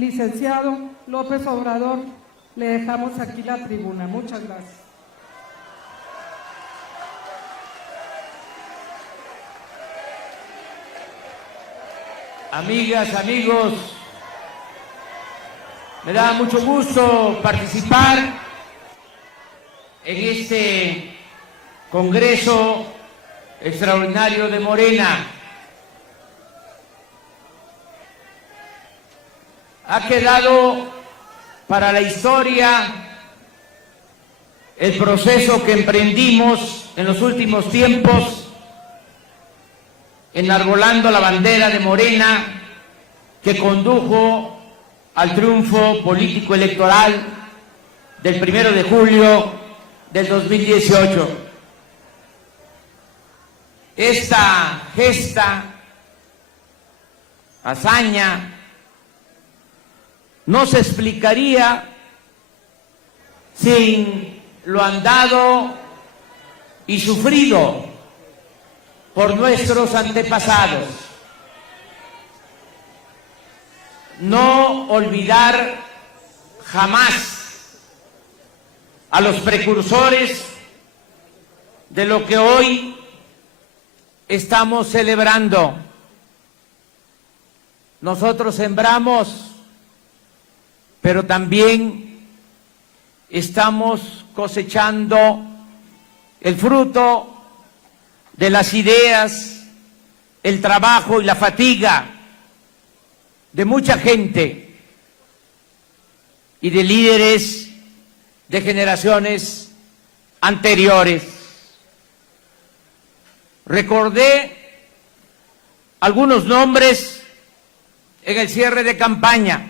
Licenciado López Obrador, le dejamos aquí la tribuna. Muchas gracias. Amigas, amigos, me da mucho gusto participar en este Congreso Extraordinario de Morena. Ha quedado para la historia el proceso que emprendimos en los últimos tiempos, enarbolando la bandera de Morena, que condujo al triunfo político electoral del 1 de julio del 2018. Esta gesta, hazaña, no se explicaría sin lo andado y sufrido por nuestros antepasados. No olvidar jamás a los precursores de lo que hoy estamos celebrando. Nosotros sembramos, pero también estamos cosechando el fruto de las ideas, el trabajo y la fatiga de mucha gente y de líderes de generaciones anteriores. Recordé algunos nombres en el cierre de campaña.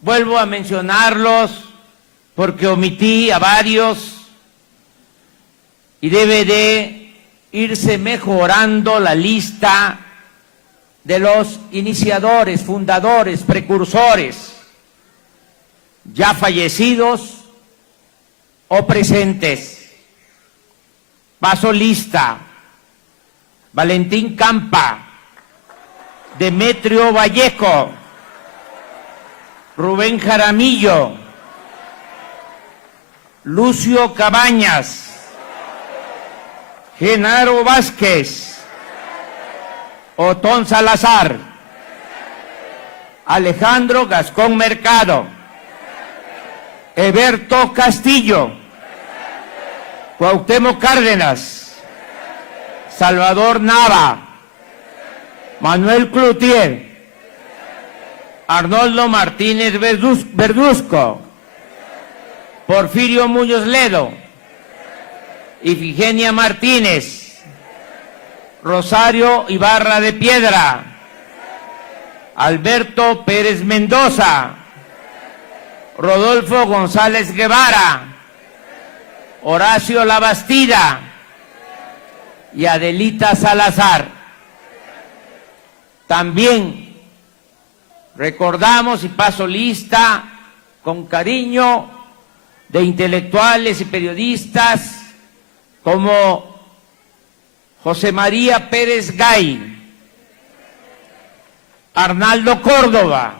Vuelvo a mencionarlos porque omití a varios y debe de irse mejorando la lista de los iniciadores, fundadores, precursores, ya fallecidos o presentes. Paso lista: Valentín Campa, Demetrio Vallejo, Rubén Jaramillo, Lucio Cabañas, Genaro Vázquez, Otón Salazar, Alejandro Gascón Mercado, Eberto Castillo, Cuauhtémoc Cárdenas, Salvador Nava, Manuel Cloutier, Arnoldo Martínez Verduzco, Porfirio Muñoz Ledo, Ifigenia Martínez, Rosario Ibarra de Piedra, Alberto Pérez Mendoza, Rodolfo González Guevara, Horacio Labastida y Adelita Salazar. También recordamos, y paso lista con cariño, de intelectuales y periodistas como José María Pérez Gay, Arnaldo Córdoba,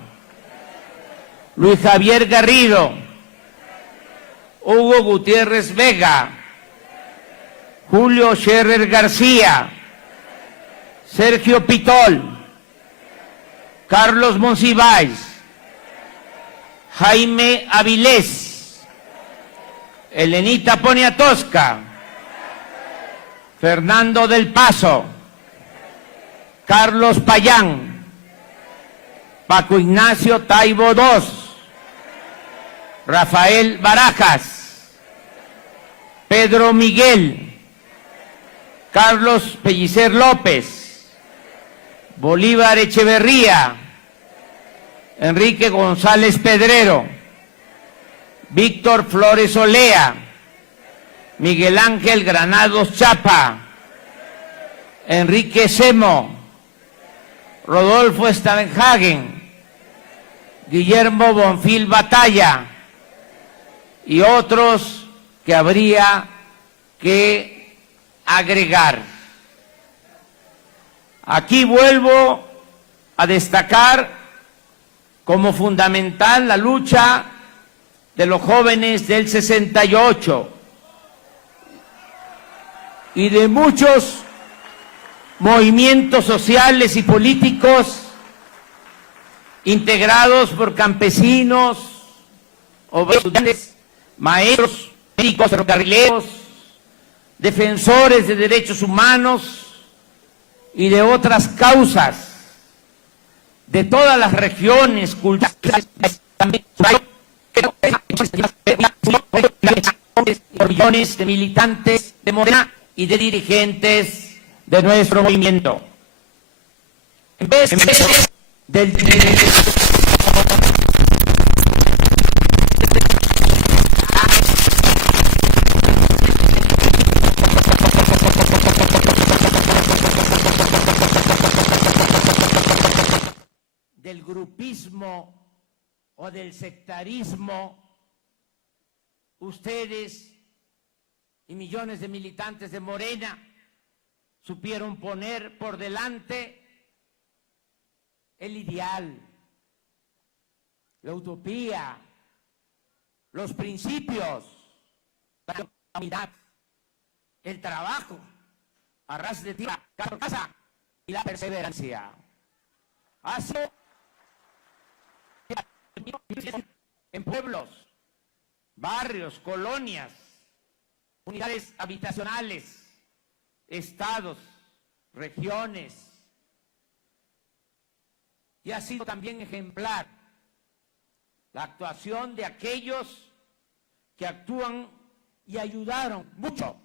Luis Javier Garrido, Hugo Gutiérrez Vega, Julio Scherer García, Sergio Pitol, Carlos Monsiváis, Jaime Avilés, Elenita Poniatowska, Fernando del Paso, Carlos Payán, Paco Ignacio Taibo II, Rafael Barajas, Pedro Miguel, Carlos Pellicer López, Bolívar Echeverría, Enrique González Pedrero, Víctor Flores Olea, Miguel Ángel Granados Chapa, Enrique Semo, Rodolfo Steinhagen, Guillermo Bonfil Batalla y otros que habría que agregar. Aquí vuelvo a destacar como fundamental la lucha de los jóvenes del 68 y de muchos movimientos sociales y políticos integrados por campesinos, obreros, maestros, médicos, ferrocarrileros, defensores de derechos humanos y de otras causas de todas las regiones culturales, millones de militantes de Morena y de dirigentes de nuestro movimiento. En vez del grupismo o del sectarismo, ustedes y millones de militantes de Morena supieron poner por delante el ideal, la utopía, los principios, la unidad, el trabajo, a ras de tierra, casa y la perseverancia. Así en pueblos, barrios, colonias, unidades habitacionales, estados, regiones, y ha sido también ejemplar la actuación de aquellos que actúan y ayudaron mucho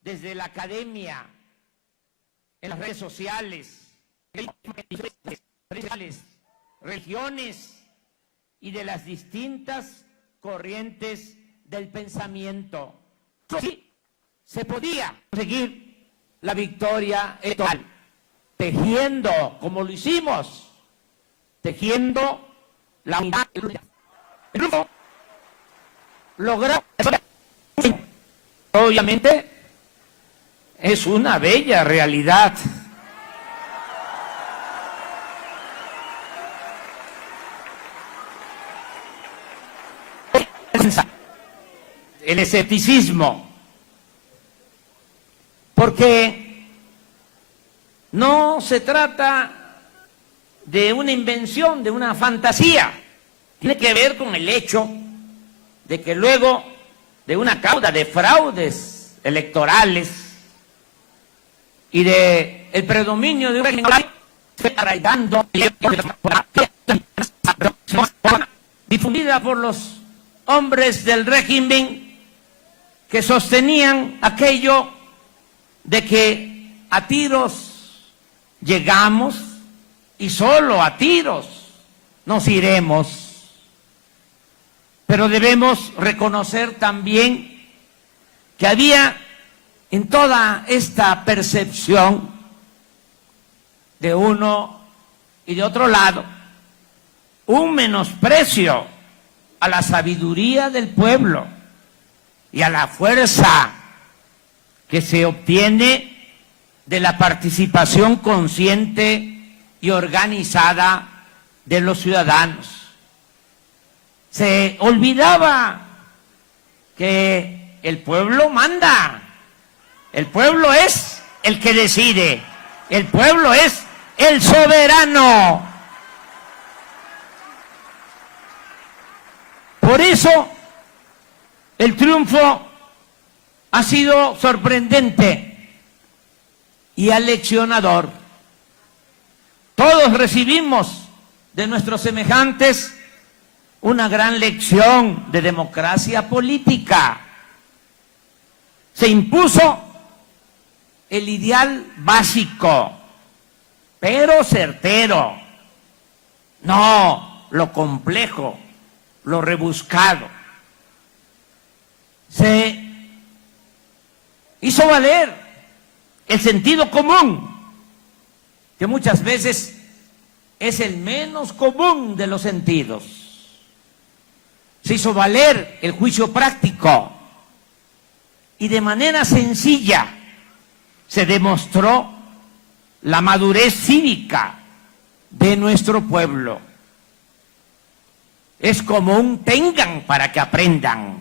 desde la academia, en las redes sociales, regiones y de las distintas corrientes del pensamiento. Sí, se podía conseguir la victoria electoral, tejiendo, como lo hicimos, tejiendo la unidad. El grupo logró, obviamente, es una bella realidad. El escepticismo, porque no se trata de una invención, de una fantasía, tiene que ver con el hecho de que luego de una cauda de fraudes electorales y de el predominio de un régimen arraigando difundida por los hombres del régimen que sostenían aquello de que a tiros llegamos y solo a tiros nos iremos. Pero debemos reconocer también que había en toda esta percepción de uno y de otro lado un menosprecio a la sabiduría del pueblo y a la fuerza que se obtiene de la participación consciente y organizada de los ciudadanos. Se olvidaba que el pueblo manda, el pueblo es el que decide, el pueblo es el soberano. Por eso el triunfo ha sido sorprendente y aleccionador. Todos recibimos de nuestros semejantes una gran lección de democracia política. Se impuso el ideal básico, pero certero, no lo complejo, lo rebuscado. Se hizo valer el sentido común, que muchas veces es el menos común de los sentidos. Se hizo valer el juicio práctico y de manera sencilla se demostró la madurez cívica de nuestro pueblo. es como un tengan para que aprendan.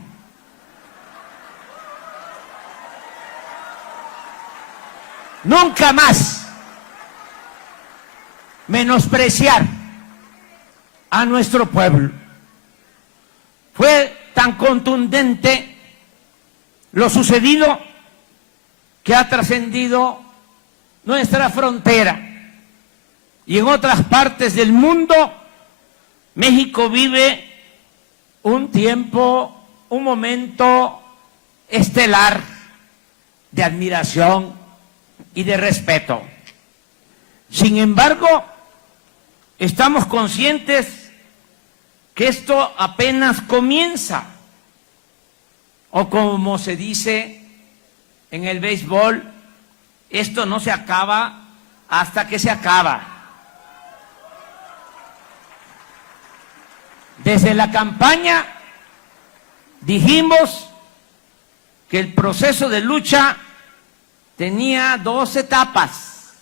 Nunca más menospreciar a nuestro pueblo. Fue tan contundente lo sucedido que ha trascendido nuestra frontera. Y en otras partes del mundo, México vive un tiempo, un momento estelar de admiración y de respeto. Sin embargo, estamos conscientes que esto apenas comienza, o como se dice en el béisbol, esto no se acaba hasta que se acaba. Desde la campaña dijimos que el proceso de lucha tenía 2 etapas.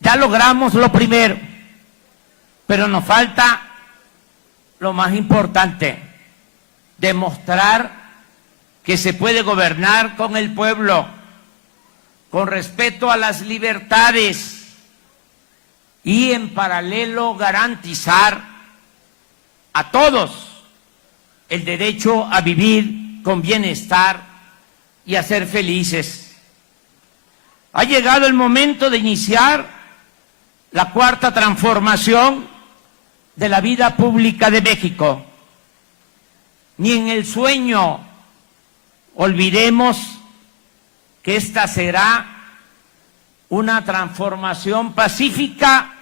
Ya logramos lo primero, pero nos falta lo más importante: demostrar que se puede gobernar con el pueblo, con respeto a las libertades y en paralelo garantizar a todos el derecho a vivir con bienestar y a ser felices. Ha llegado el momento de iniciar la 4ª transformación de la vida pública de México. Ni en el sueño olvidemos que esta será una transformación pacífica,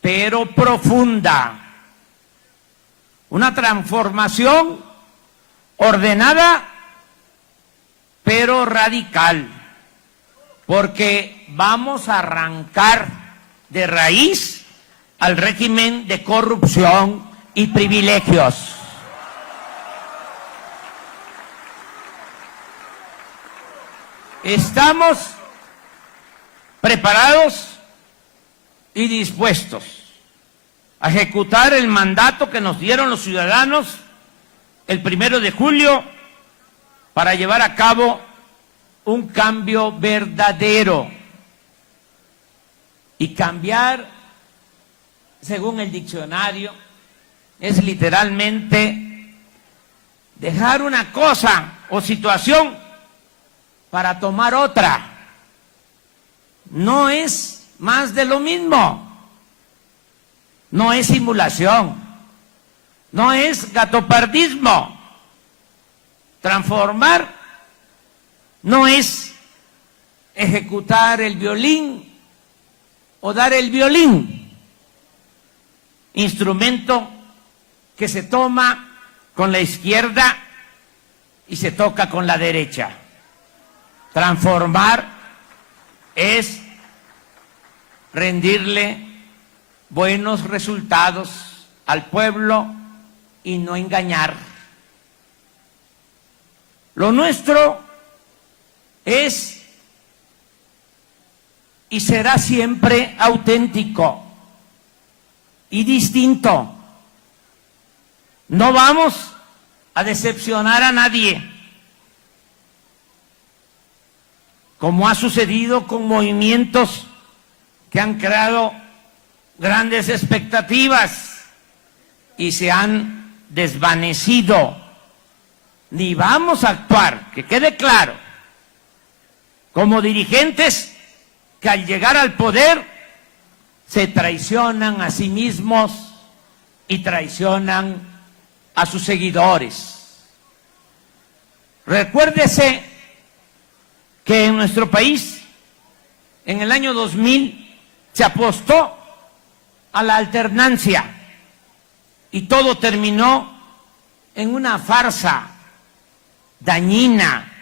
pero profunda. Una transformación ordenada, pero radical, porque vamos a arrancar de raíz al régimen de corrupción y privilegios. Estamos preparados y dispuestos a ejecutar el mandato que nos dieron los ciudadanos el 1 de julio para llevar a cabo un cambio verdadero. Y cambiar, según el diccionario, es literalmente dejar una cosa o situación para tomar otra. No es más de lo mismo. No es simulación. No es gatopardismo. Transformar no es ejecutar el violín o dar el violín, instrumento que se toma con la izquierda y se toca con la derecha. Transformar es rendirle buenos resultados al pueblo y no engañar. Lo nuestro es y será siempre auténtico y distinto. No vamos a decepcionar a nadie, como ha sucedido con movimientos que han creado grandes expectativas y se han desvanecido. Ni vamos a actuar, que quede claro, como dirigentes que al llegar al poder se traicionan a sí mismos y traicionan a sus seguidores. Recuérdese que en nuestro país, en el año 2000, se apostó a la alternancia y todo terminó en una farsa dañina,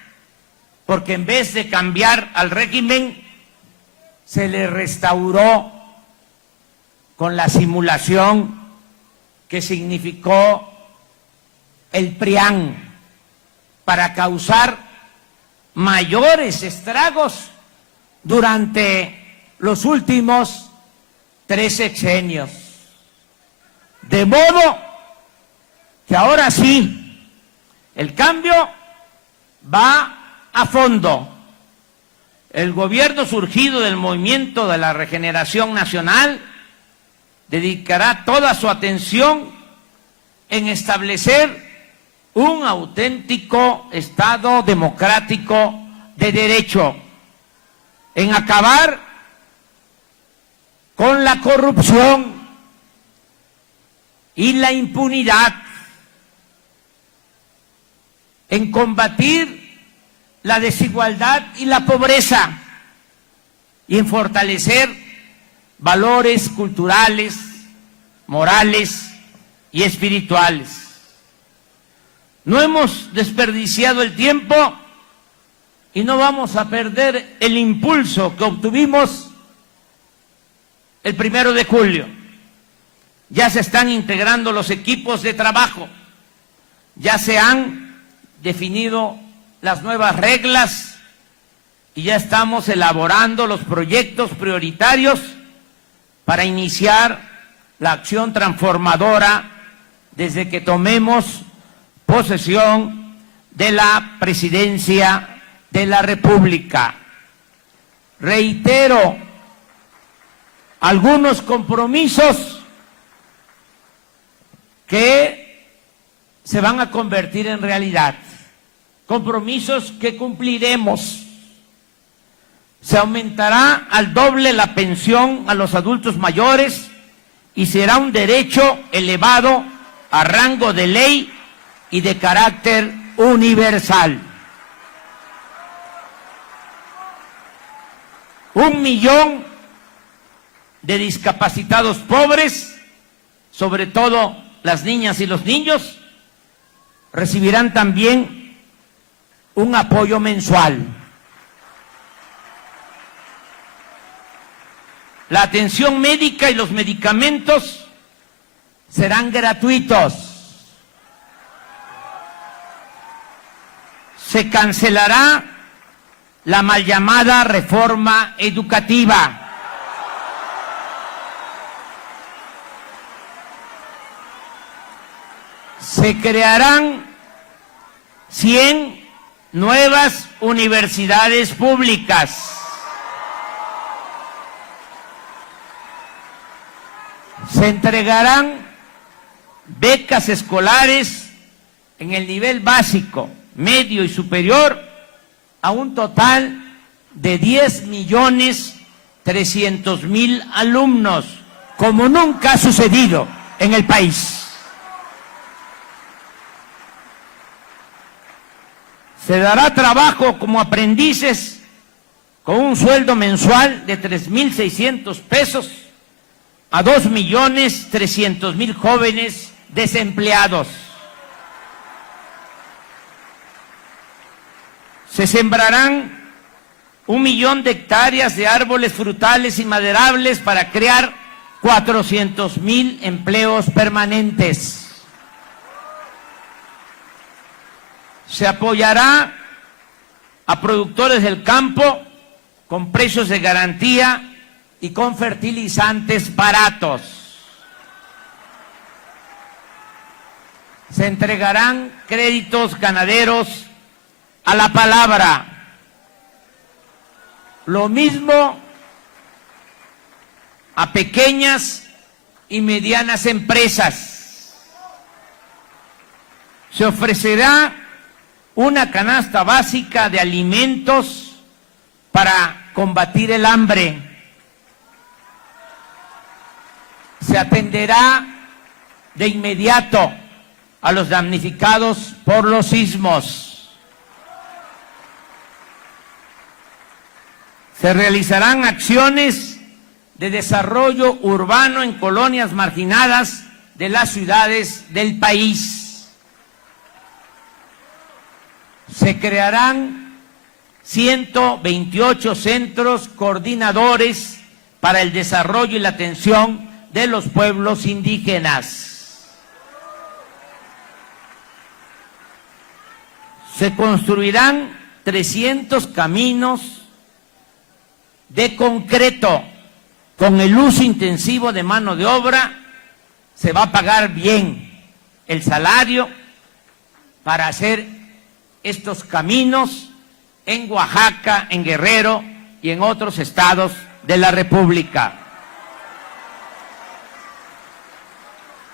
porque en vez de cambiar al régimen, se le restauró con la simulación que significó el PRIAN para causar mayores estragos durante los últimos 3 sexenios. De modo que ahora sí, el cambio va a fondo. El gobierno surgido del Movimiento de la Regeneración Nacional dedicará toda su atención en establecer un auténtico Estado democrático de derecho, en acabar con la corrupción y la impunidad, en combatir la desigualdad y la pobreza y en fortalecer valores culturales, morales y espirituales. No hemos desperdiciado el tiempo y no vamos a perder el impulso que obtuvimos el 1 de julio. Ya se están integrando los equipos de trabajo, ya se han definido las nuevas reglas y ya estamos elaborando los proyectos prioritarios para iniciar la acción transformadora desde que tomemos posesión de la presidencia de la República. Reitero algunos compromisos que se van a convertir en realidad, compromisos que cumpliremos. Se aumentará al doble la pensión a los adultos mayores y será un derecho elevado a rango de ley y de carácter universal. 1 millón de discapacitados pobres, sobre todo las niñas y los niños, recibirán también un apoyo mensual. La atención médica y los medicamentos serán gratuitos. Se cancelará la mal llamada reforma educativa. Se crearán 100 nuevas universidades públicas. Se entregarán becas escolares en el nivel básico, medio y superior a un total de 10.300.000 alumnos, como nunca ha sucedido en el país. Se dará trabajo como aprendices con un sueldo mensual de 3.600 pesos a 2.300.000 jóvenes desempleados. Se sembrarán 1 millón de hectáreas de árboles frutales y maderables para crear 400.000 empleos permanentes. Se apoyará a productores del campo con precios de garantía y con fertilizantes baratos. Se entregarán créditos ganaderos a la palabra. Lo mismo a pequeñas y medianas empresas. Se ofrecerá una canasta básica de alimentos para combatir el hambre. Se atenderá de inmediato a los damnificados por los sismos. Se realizarán acciones de desarrollo urbano en colonias marginadas de las ciudades del país. Se crearán 128 centros coordinadores para el desarrollo y la atención de los pueblos indígenas. Se construirán 300 caminos de concreto con el uso intensivo de mano de obra, se va a pagar bien el salario para hacer estos caminos en Oaxaca, en Guerrero y en otros estados de la República.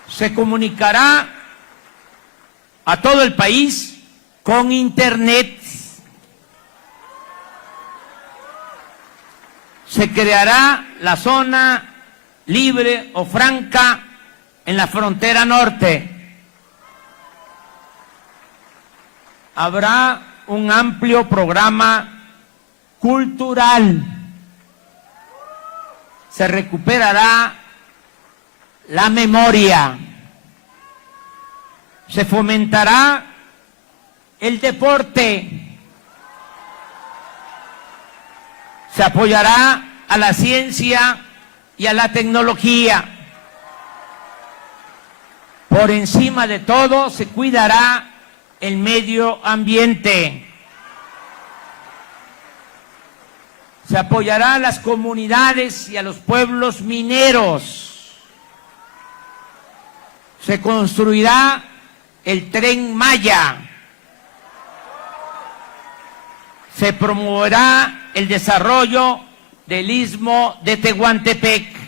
Se comunicará a todo el país con Internet. Se creará la zona libre o franca en la frontera norte. Habrá un amplio programa cultural. Se recuperará la memoria. Se fomentará el deporte. Se apoyará a la ciencia y a la tecnología. Por encima de todo, se cuidará el medio ambiente. Se apoyará a las comunidades y a los pueblos mineros. Se construirá el Tren Maya. Se promoverá el desarrollo del Istmo de Tehuantepec.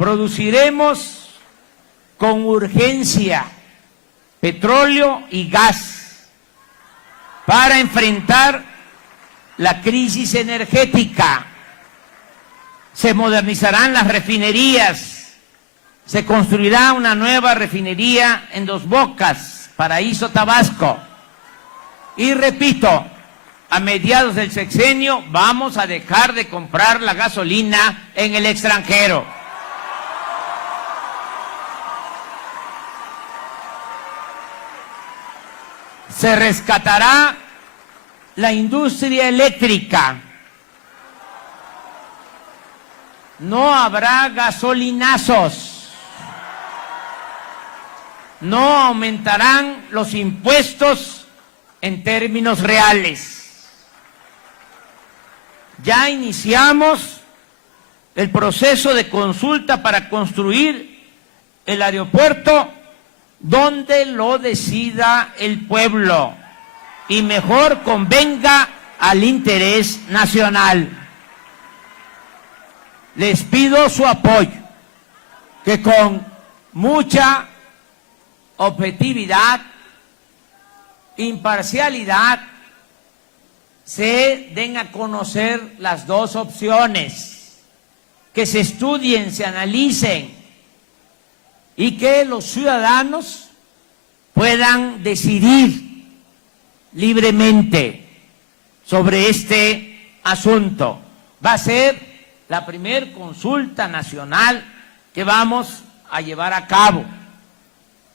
Produciremos con urgencia petróleo y gas para enfrentar la crisis energética. Se modernizarán las refinerías. Se construirá una nueva refinería en Dos Bocas, Paraíso, Tabasco. Y repito, a mediados del sexenio vamos a dejar de comprar la gasolina en el extranjero. Se rescatará la industria eléctrica. No habrá gasolinazos. No aumentarán los impuestos en términos reales. Ya iniciamos el proceso de consulta para construir el aeropuerto donde lo decida el pueblo y mejor convenga al interés nacional. Les pido su apoyo, que con mucha objetividad, imparcialidad, se den a conocer las dos opciones, que se estudien, se analicen y que los ciudadanos puedan decidir libremente sobre este asunto. Va a ser la primer consulta nacional que vamos a llevar a cabo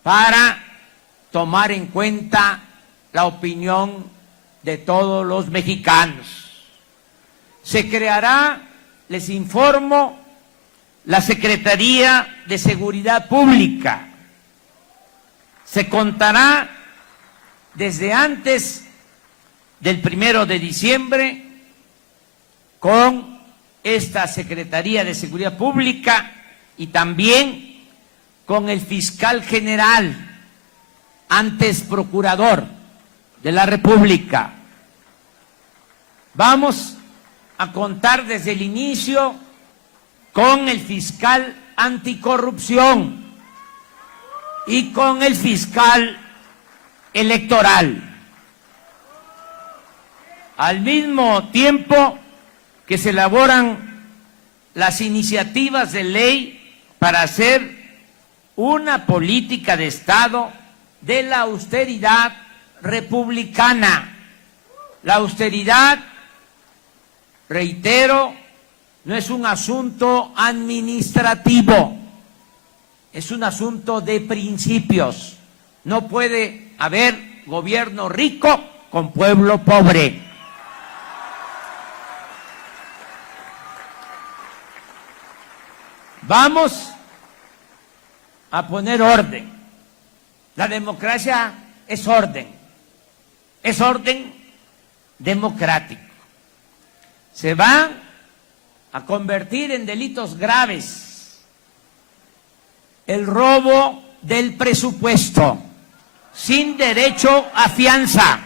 para tomar en cuenta la opinión de todos los mexicanos. Se creará, les informo, la Secretaría de Seguridad Pública. Se contará desde antes del 1 de diciembre con esta Secretaría de Seguridad Pública y también con el fiscal general, antes procurador de la República. Vamos a contar desde el inicio con el fiscal anticorrupción y con el fiscal electoral. Al mismo tiempo que se elaboran las iniciativas de ley para hacer una política de Estado de la austeridad republicana. La austeridad, reitero, no es un asunto administrativo, es un asunto de principios. No puede haber gobierno rico con pueblo pobre. Vamos a poner orden. La democracia es orden democrático. Se va a convertir en delitos graves el robo del presupuesto sin derecho a fianza.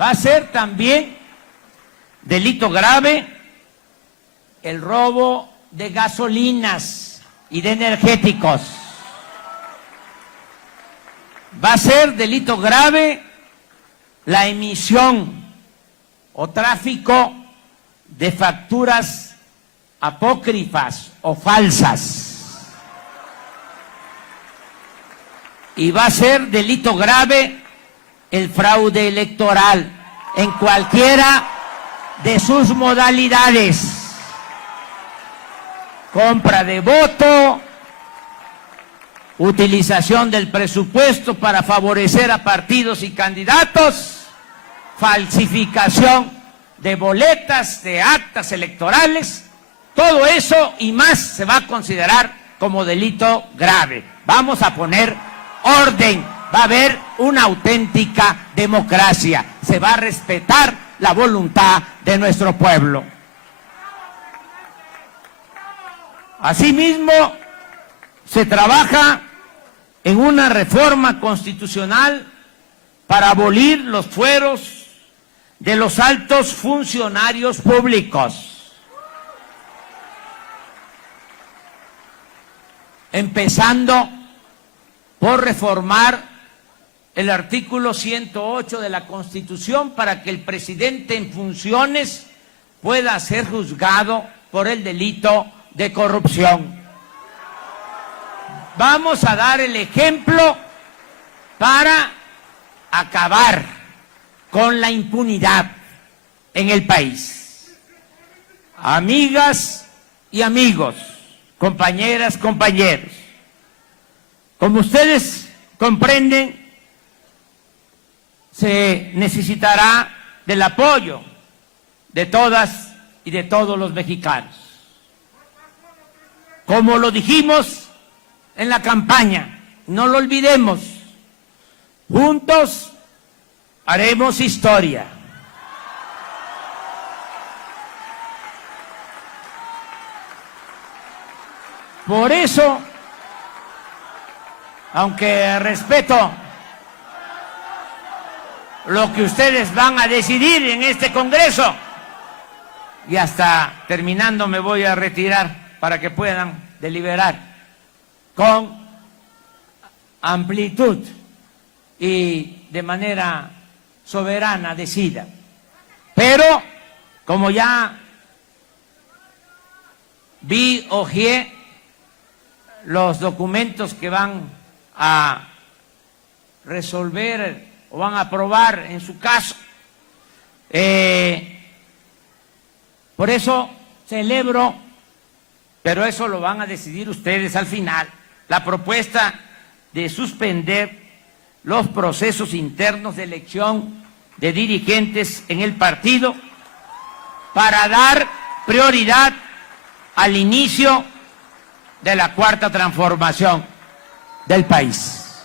Va a ser también delito grave el robo de gasolinas y de energéticos. Va a ser delito grave la emisión o tráfico de facturas apócrifas o falsas. Y va a ser delito grave el fraude electoral en cualquiera de sus modalidades. Compra de voto, utilización del presupuesto para favorecer a partidos y candidatos, falsificación de boletas, de actas electorales, todo eso y más se va a considerar como delito grave. Vamos a poner orden, va a haber una auténtica democracia, se va a respetar la voluntad de nuestro pueblo. Asimismo, se trabaja en una reforma constitucional para abolir los fueros de los altos funcionarios públicos, empezando por reformar el artículo 108 de la Constitución para que el presidente en funciones pueda ser juzgado por el delito de corrupción. Vamos a dar el ejemplo para acabar con la impunidad en el país. Amigas y amigos, compañeras, compañeros, como ustedes comprenden, se necesitará del apoyo de todas y de todos los mexicanos. Como lo dijimos en la campaña, no lo olvidemos, juntos haremos historia. Por eso, aunque respeto lo que ustedes van a decidir en este Congreso, y hasta terminando me voy a retirar para que puedan deliberar con amplitud y de manera soberana, decida. Pero, como ya ojeé los documentos que van a resolver o van a aprobar en su caso, por eso celebro, pero eso lo van a decidir ustedes al final, la propuesta de suspender los procesos internos de elección de dirigentes en el partido para dar prioridad al inicio de la cuarta transformación del país.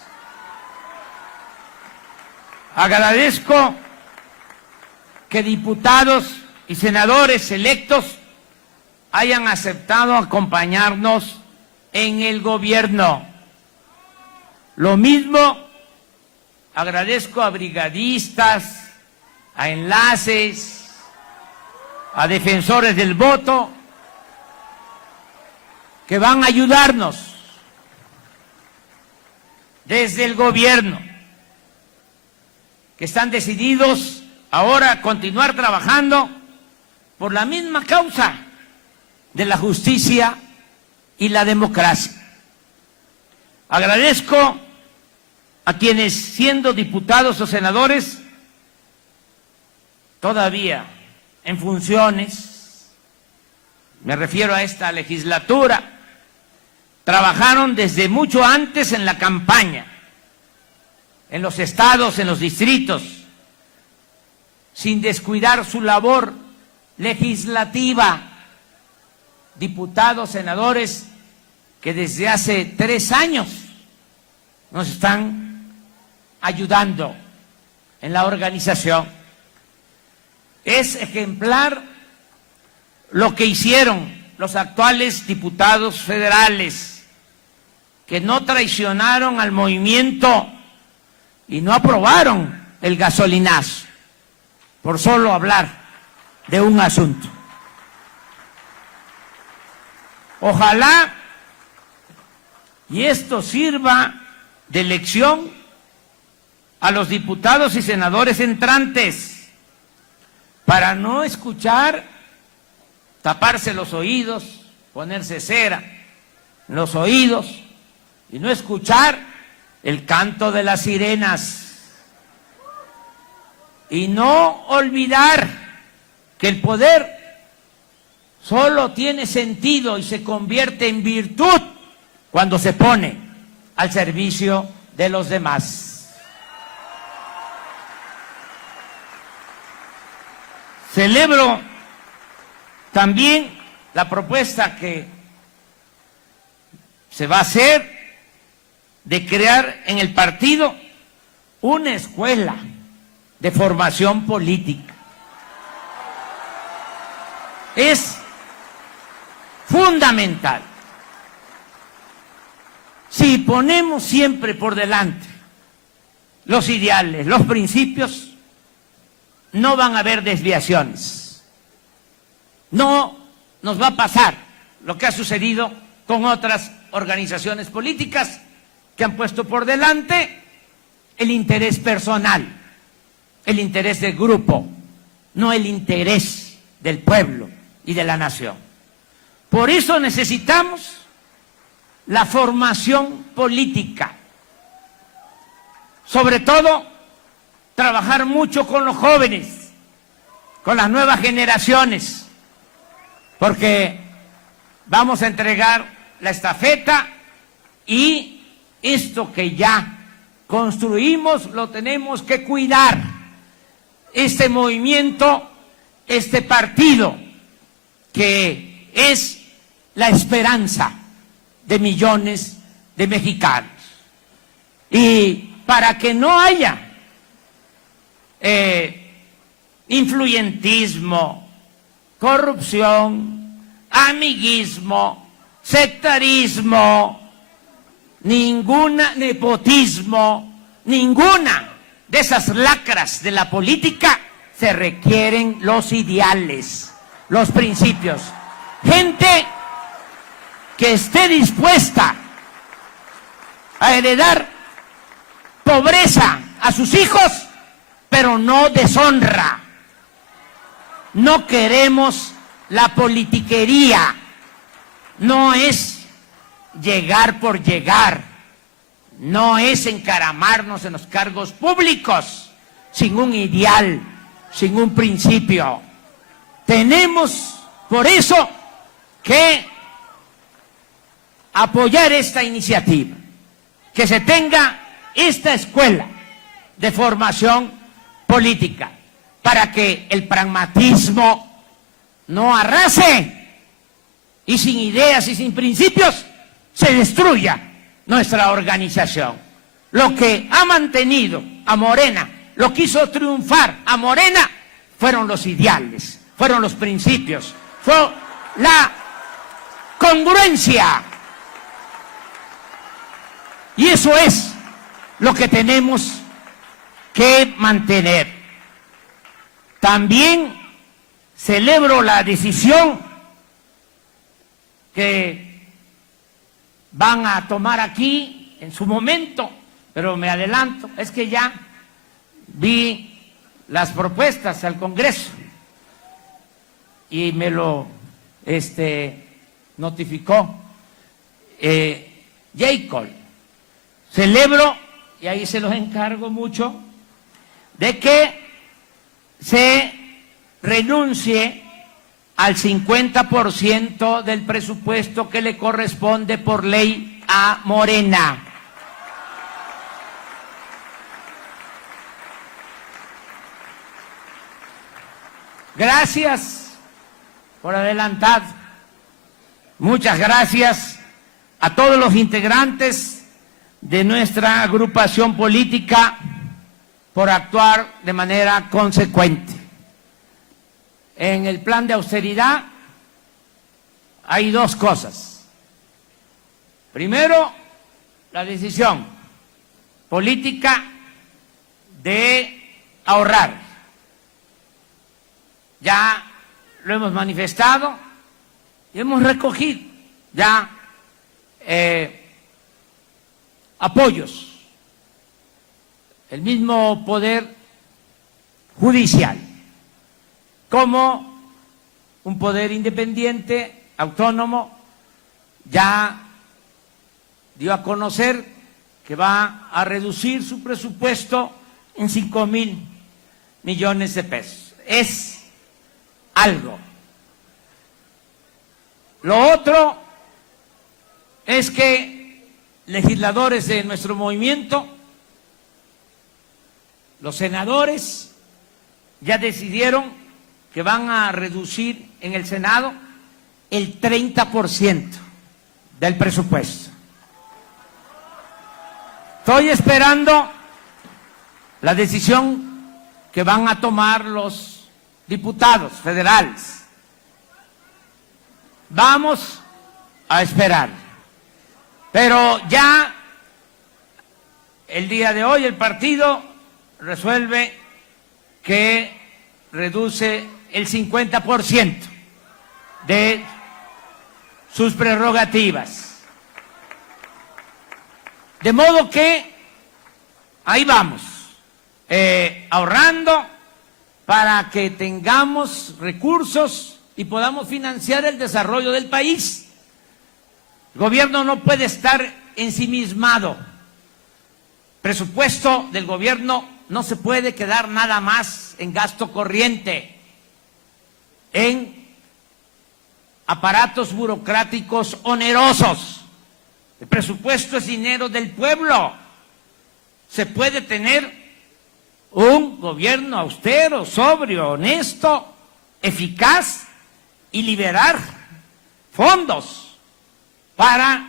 Agradezco que diputados y senadores electos hayan aceptado acompañarnos en el gobierno. Lo mismo agradezco a brigadistas, a enlaces, a defensores del voto, que van a ayudarnos desde el gobierno, que están decididos ahora a continuar trabajando por la misma causa de la justicia y la democracia. Agradezco a quienes, siendo diputados o senadores, todavía en funciones, me refiero a esta legislatura, trabajaron desde mucho antes en la campaña, en los estados, en los distritos, sin descuidar su labor legislativa. Diputados, senadores que desde hace 3 años nos están ayudando en la organización. Es ejemplar lo que hicieron los actuales diputados federales, que no traicionaron al movimiento y no aprobaron el gasolinazo, por solo hablar de un asunto. Ojalá y esto sirva de lección a los diputados y senadores entrantes para no escuchar, taparse los oídos, ponerse cera en los oídos y no escuchar el canto de las sirenas. Y no olvidar que el poder solo tiene sentido y se convierte en virtud cuando se pone al servicio de los demás. Celebro también la propuesta que se va a hacer de crear en el partido una escuela de formación política. Es fundamental. Si ponemos siempre por delante los ideales, los principios, no van a haber desviaciones. No nos va a pasar lo que ha sucedido con otras organizaciones políticas que han puesto por delante el interés personal, el interés del grupo, no el interés del pueblo y de la nación. Por eso necesitamos la formación política, sobre todo trabajar mucho con los jóvenes, con las nuevas generaciones, porque vamos a entregar la estafeta y esto que ya construimos lo tenemos que cuidar. Este movimiento, este partido, que es la esperanza de millones de mexicanos. Y para que no haya influyentismo, corrupción, amiguismo, sectarismo, nepotismo, ninguna de esas lacras de la política, se requieren los ideales, los principios. Gente que esté dispuesta a heredar pobreza a sus hijos, pero no deshonra. No queremos la politiquería, no es llegar por llegar, no es encaramarnos en los cargos públicos sin un ideal, sin un principio. Tenemos por eso que apoyar esta iniciativa, que se tenga esta escuela de formación política, para que el pragmatismo no arrase y sin ideas y sin principios se destruya nuestra organización. Lo que ha mantenido a Morena, lo que hizo triunfar a Morena, fueron los ideales, fueron los principios, fue la congruencia. Y eso es lo que tenemos que mantener. También celebro la decisión que van a tomar aquí en su momento, pero me adelanto, es que ya vi las propuestas al Congreso y me lo notificó Jacob. Celebro, y ahí se los encargo mucho, de que se renuncie al 50% del presupuesto que le corresponde por ley a Morena. Gracias por adelantado. Muchas gracias a todos los integrantes de nuestra agrupación política por actuar de manera consecuente. En el plan de austeridad hay dos cosas. Primero, la decisión política de ahorrar. Ya lo hemos manifestado y hemos recogido ya apoyos. El mismo Poder Judicial, como un poder independiente, autónomo, ya dio a conocer que va a reducir su presupuesto en 5,000 millones de pesos. Es algo. Lo otro es que legisladores de nuestro movimiento, los senadores, ya decidieron que van a reducir en el Senado el 30% del presupuesto. Estoy esperando la decisión que van a tomar los diputados federales. Vamos a esperar. Pero ya el día de hoy el partido resuelve que reduce el 50% de sus prerrogativas. De modo que ahí vamos, ahorrando para que tengamos recursos y podamos financiar el desarrollo del país. El gobierno no puede estar ensimismado. Presupuesto del gobierno no se puede quedar nada más en gasto corriente, en aparatos burocráticos onerosos. El presupuesto es dinero del pueblo. Se puede tener un gobierno austero, sobrio, honesto, eficaz y liberar fondos para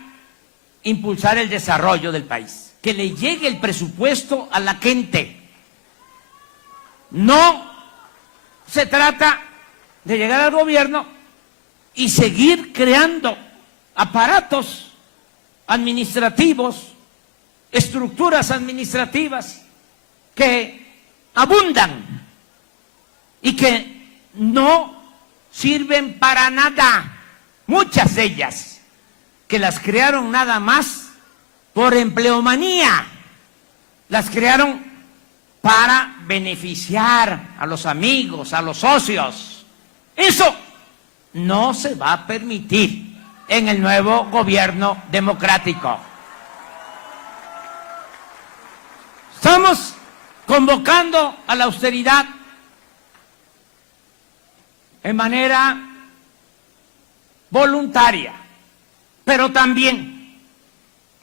impulsar el desarrollo del país. Que le llegue el presupuesto a la gente. No se trata de llegar al gobierno y seguir creando aparatos administrativos, estructuras administrativas que abundan y que no sirven para nada. Muchas de ellas que las crearon nada más por empleomanía, las crearon para beneficiar a los amigos, a los socios. Eso no se va a permitir en el nuevo gobierno democrático. Estamos convocando a la austeridad en manera voluntaria, pero también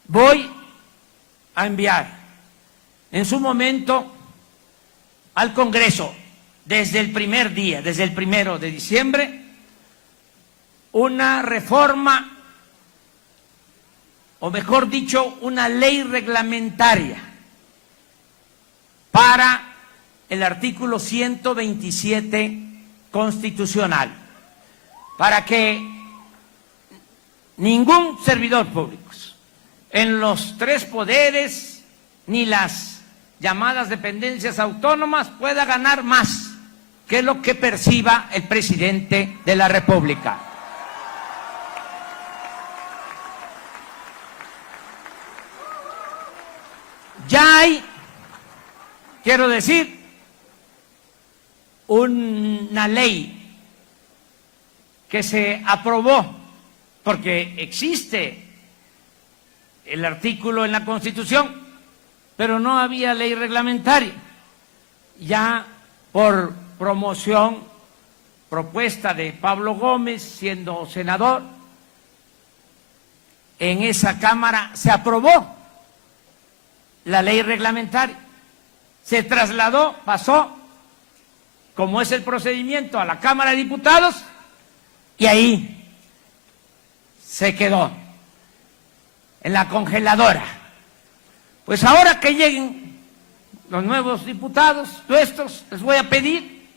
voy a enviar en su momento al Congreso, desde el primer día, desde el 1 de diciembre, una reforma, o mejor dicho, una ley reglamentaria para el artículo 127 constitucional, para que ningún servidor público en los tres poderes ni las llamadas dependencias autónomas pueda ganar más que lo que perciba el presidente de la República. Ya hay, quiero decir, una ley que se aprobó, porque existe el artículo en la Constitución, pero no había ley reglamentaria. Ya por promoción, propuesta de Pablo Gómez, siendo senador, en esa Cámara se aprobó la ley reglamentaria. Se trasladó, pasó, como es el procedimiento, a la Cámara de Diputados y ahí se quedó en la congeladora. Pues ahora que lleguen los nuevos diputados nuestros, les voy a pedir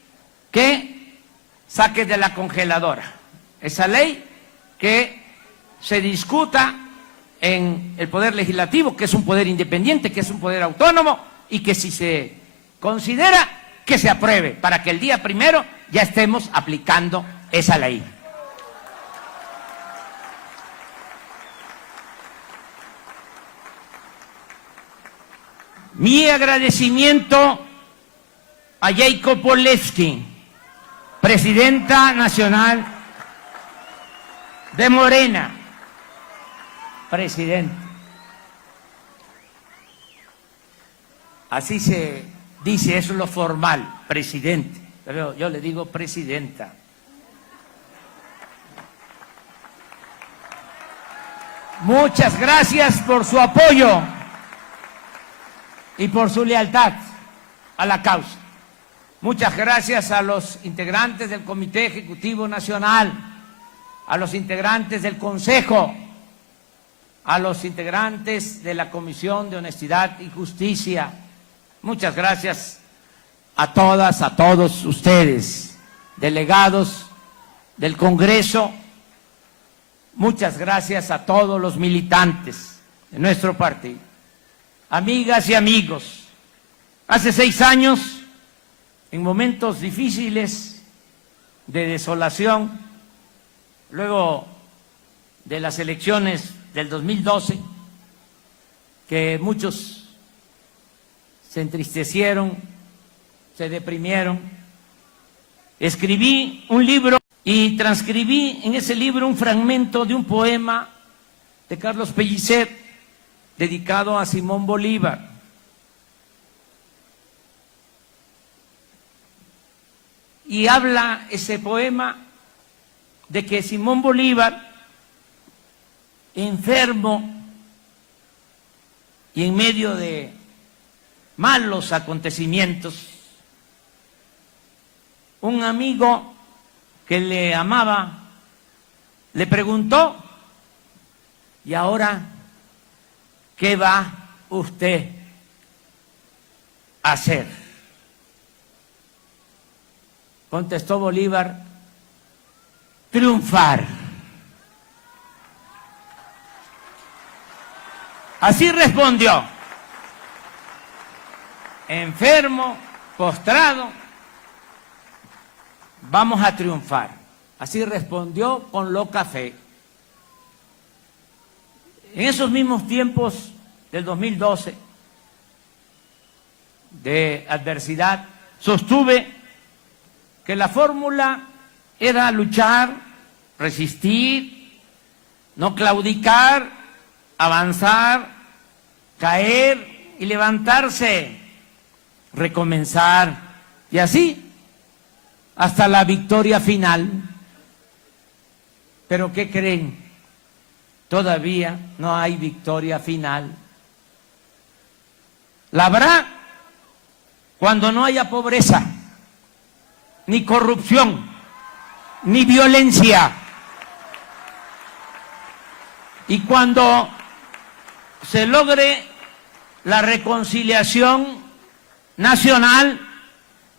que saquen de la congeladora esa ley que se discuta en el Poder Legislativo, que es un poder independiente, que es un poder autónomo, y que si se considera, que se apruebe, para que el día 1 ya estemos aplicando esa ley. Mi agradecimiento a Jacob Polewski, presidenta nacional de Morena, presidente. Así se dice, eso es lo formal, presidente, pero yo le digo presidenta. Muchas gracias por su apoyo y por su lealtad a la causa. Muchas gracias a los integrantes del Comité Ejecutivo Nacional, a los integrantes del Consejo, a los integrantes de la Comisión de Honestidad y Justicia. Muchas gracias a todas, a todos ustedes, delegados del Congreso. Muchas gracias a todos los militantes de nuestro partido. Amigas y amigos, hace 6 años, en momentos difíciles de desolación, luego de las elecciones del 2012, que muchos se entristecieron, se deprimieron, escribí un libro y transcribí en ese libro un fragmento de un poema de Carlos Pellicer dedicado a Simón Bolívar. Y habla ese poema de que Simón Bolívar, enfermo y en medio de malos acontecimientos, un amigo que le amaba le preguntó: ¿y ahora qué va usted a hacer? Contestó Bolívar: triunfar. Así respondió, enfermo, postrado, vamos a triunfar. Así respondió con loca fe. En esos mismos tiempos del 2012, de adversidad, sostuve que la fórmula era luchar, resistir, no claudicar, avanzar, caer y levantarse, recomenzar, y así hasta la victoria final. ¿Pero qué creen? Todavía no hay victoria final. La habrá cuando no haya pobreza, ni corrupción, ni violencia. Y cuando se logre la reconciliación nacional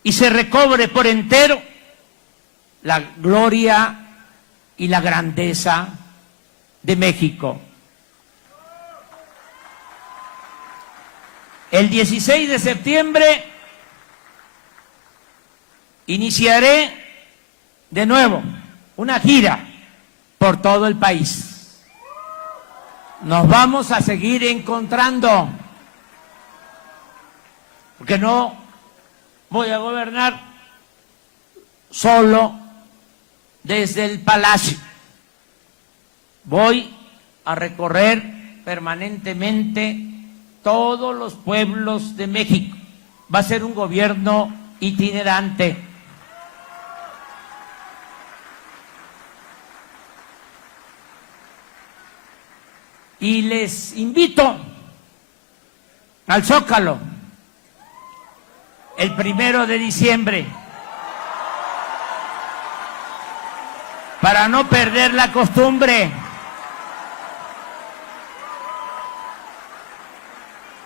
y se recobre por entero la gloria y la grandeza de México. El 16 de septiembre iniciaré de nuevo una gira por todo el país. Nos vamos a seguir encontrando, porque no voy a gobernar solo desde el Palacio. Voy a recorrer permanentemente todos los pueblos de México. Va a ser un gobierno itinerante. Y les invito al Zócalo el 1 de diciembre para no perder la costumbre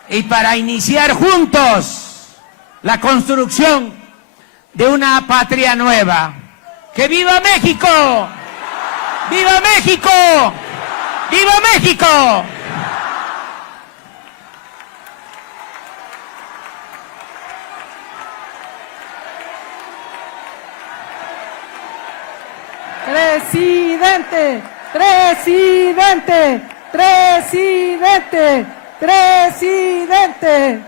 y para iniciar juntos la construcción de una patria nueva. ¡Que viva México! ¡Viva México! ¡Viva México! Presidente, presidente, presidente, presidente.